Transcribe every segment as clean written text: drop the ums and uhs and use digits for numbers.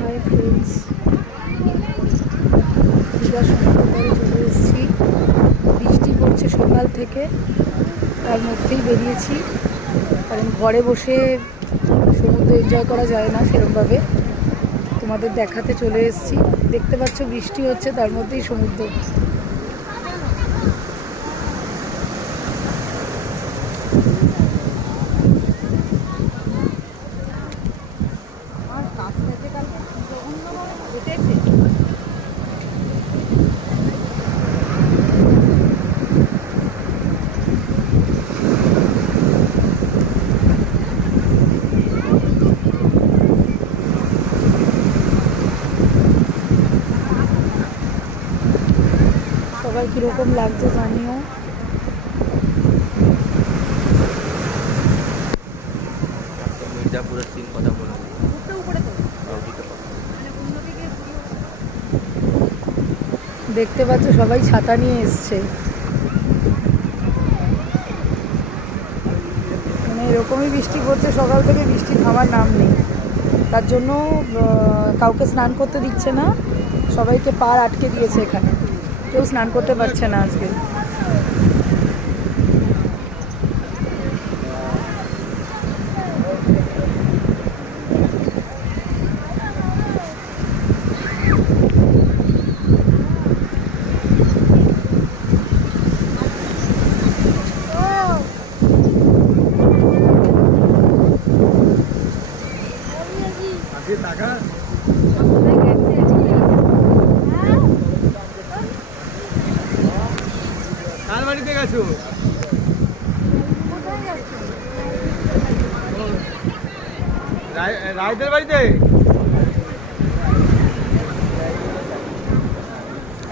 Hi friends, দীঘার সমুদ্রে চলে এসেছি। বৃষ্টি পড়ছে সকাল থেকে, তার মধ্যেই বেরিয়েছি, কারণ ঘরে বসে সমুদ্র এনজয় করা যায় না সেরকমভাবে। তোমাদের দেখাতে চলে এসেছি। দেখতে পাচ্ছ বৃষ্টি হচ্ছে, তার মধ্যেই সমুদ্র। সবাই কীরকম লাগছে জানিও। দেখতে পাচ্ছ সবাই ছাতা নিয়ে এসছে, মানে এরকমই বৃষ্টি পড়ছে সকাল থেকে, বৃষ্টি থামার নাম নেই। তার জন্য কাউকে স্নান করতে দিচ্ছে না, সবাইকে পার আটকে দিয়েছে এখানে, কেউ স্নান করতে পারছে না আজকে। রাইদের বাড়িতে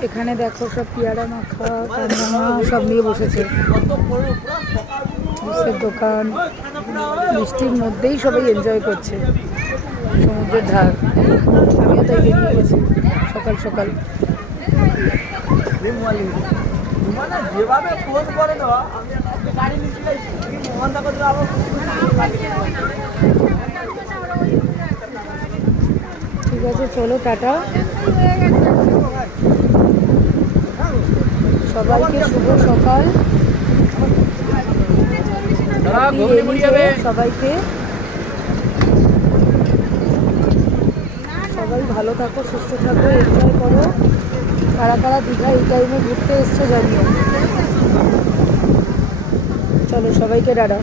এখানে দেখো সব পেয়ারা মাখা কান্না সব নিয়ে বসেছে, জুসের দোকান। বৃষ্টির মধ্যেই সবাই এনজয় করছে সমুদ্রের ধার। আমিও তাই বেরিয়ে গেছি সকাল সকাল। ঠিক আছে, চলো টাটা। সবাইকে শুভ সকাল, সবাইকে। সবাই ভালো থাকো, সুস্থ থাকো, এনজয় করো। কারা কারা দীঘা এই টাইমে ঘুরতে এসছো জানিও। চলো সবাইকে টাটা।